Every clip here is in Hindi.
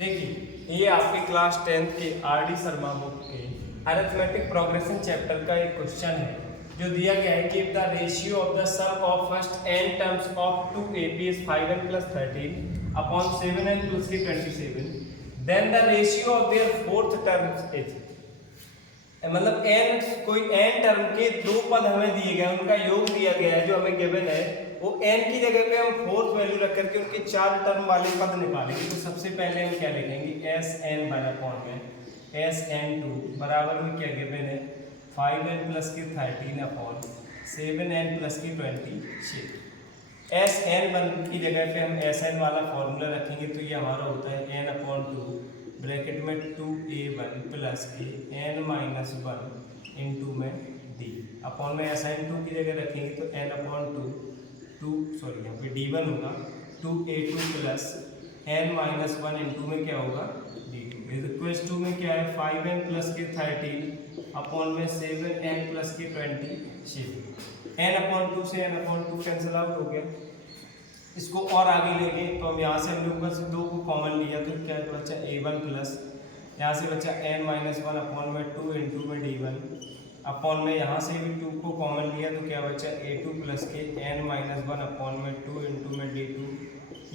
देखिए ये आपके क्लास 10th के आर डी शर्मा बुक के अरिथमेटिक प्रोग्रेशन चैप्टर का एक क्वेश्चन है जो दिया गया है कि the ratio of the sum of first n terms of 2ab is 5n plus 13 upon 7n plus के 27 then the ratio of their fourth terms is मतलब n कोई n टर्म के दो पद हमें दिए गए उनका योग दिया गया है जो हमें गिवन है वो n की जगह पे हम फोर्थ वैल्यू रख करके उनके चार टर्म वाले पद निकालेंगे। तो सबसे पहले हम क्या लिखेंगे Sn बड़ा फॉर्म में Sn2 बराबर में क्या गिवन है 5n प्लस की 13 अपॉन 7n प्लस की 26। Sn की जगह पे हम Sn वाला फॉर्मूला रखेंगे तो ये हमारा होता है n अपॉन 2 ब्रैकेट में 2a1 प्लस के n माइनस 1 इंटू में d अपॉन में Sn2 की जगह रखेंगे तो n अपॉन 2 यहाँ पे d1 होगा 2a2 plus n minus 1 into में क्या होगा d2 इक्वल्स टू में क्या है 5n प्लस के 13 अपॉन में 7n प्लस के 27 n अपॉन 2 से n अपॉन 2 कैंसिल आउट हो गया। इसको और आगे लेंगे तो हम यहाँ से हम लोग बस दो को कॉमन लिया तो क्या है बच्चा a1 प्लस यहाँ से बच्चा n माइनस 1 अपॉन में 2 इंटू में d1 अपॉन में यहाँ से भी 2 को कॉमन लिया तो क्या बच्चा a2 प्लस के n माइनस 1 अपॉन में 2 इंटू में d2।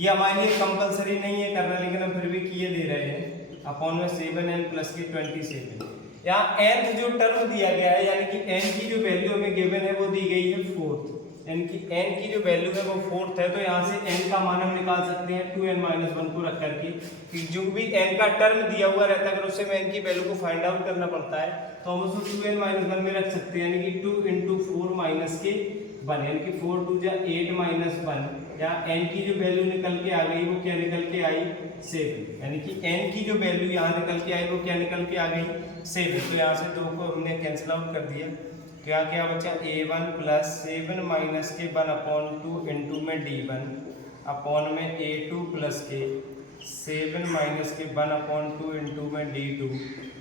ये हमारे लिए कंपलसरी नहीं है करना लेकिन हम फिर भी किए दे रहे हैं अपॉन में 7n प्लस के 27। यहाँ nth जो टर्म दिया गया है यानी कि n की जो वैल्यू हमें गिवन है वो दी गई है फोर्थ यानी कि n की जो वैल्यू है वो फोर्थ है तो यहाँ से n का मान हम निकाल सकते हैं 2n माइनस 1 को रख करके कि जो भी n का टर्म दिया हुआ रहता है अगर उससे n की वैल्यू को फाइंड आउट करना पड़ता है तो हम उसको 2n माइनस 1 में रख सकते हैं यानी कि 2 इंटू 4 माइनस के 1 यानी कि 4 2 जा 8 माइनस 1 या n की जो वैल्यू निकल के आ गई वो क्या निकल के आई 7 यानी कि n की जो वैल्यू यहाँ निकल के आई वो क्या निकल के आ गई 7। तो यहाँ से दो को हमने कैंसिल आउट कर दिया क्या क्या बचा a1 प्लस 7 माइनस के 1 अपॉन 2 इंटू में d1 अपॉन में a2 प्लस के 7 माइनस के 1 अपॉन 2 इंटू में d2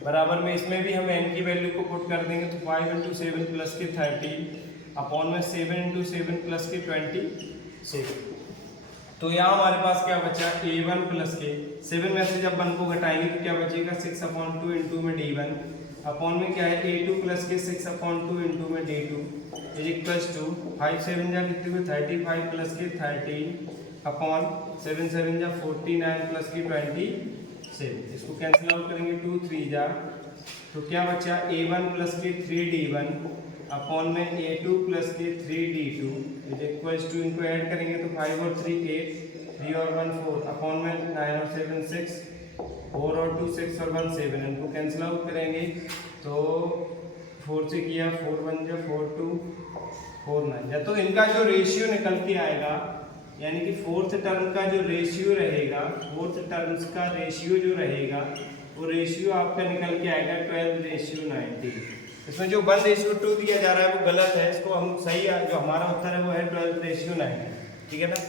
बराबर में इसमें भी हम n की वैल्यू को पुट कर देंगे तो 5 इंटू 7 प्लस के 13 अपॉन में 7 इंटू 7 प्लस के 27। तो यहाँ हमारे पास क्या बचा a1 प्लस के 7 में से जब 1 को घटाएंगे तो क्या बचेगा 6 अपॉन 2 इंटू में d1 अपॉन में क्या है a2 प्लस के 6 अपॉन 2 इंटू में d2 इज इक्वल्स टू 5 7 जा कितने हुए 35 प्लस के 13 अपॉन 7 7 जा 49 प्लस के 27। इसको कैंसिल आउट करेंगे 2 3 जा तो क्या बचा a1 प्लस के 3d1 अपॉन में a2 प्लस के 3d2 इज इक्वल्स टू इनको ऐड करेंगे तो 5 और 3 8 3 और 1 4 अपॉन में 9 और 7 6 4 और 2 6 और 1 7 इनको कैंसिल आउट करेंगे तो 4 से किया 4 1 जा 4 2 4 9 या तो इनका जो रेशियो निकल के आएगा यानी कि फोर्थ टर्म का जो रेशियो रहेगा फोर्थ टर्म्स का रेशियो जो रहेगा वो रेशियो आपका निकल के आएगा 12:90। इसमें जो 1:2 दिया जा रहा है वो गलत है इसको हम सही जो हमारा उत्तर है वो है 12:90 ठीक है ना।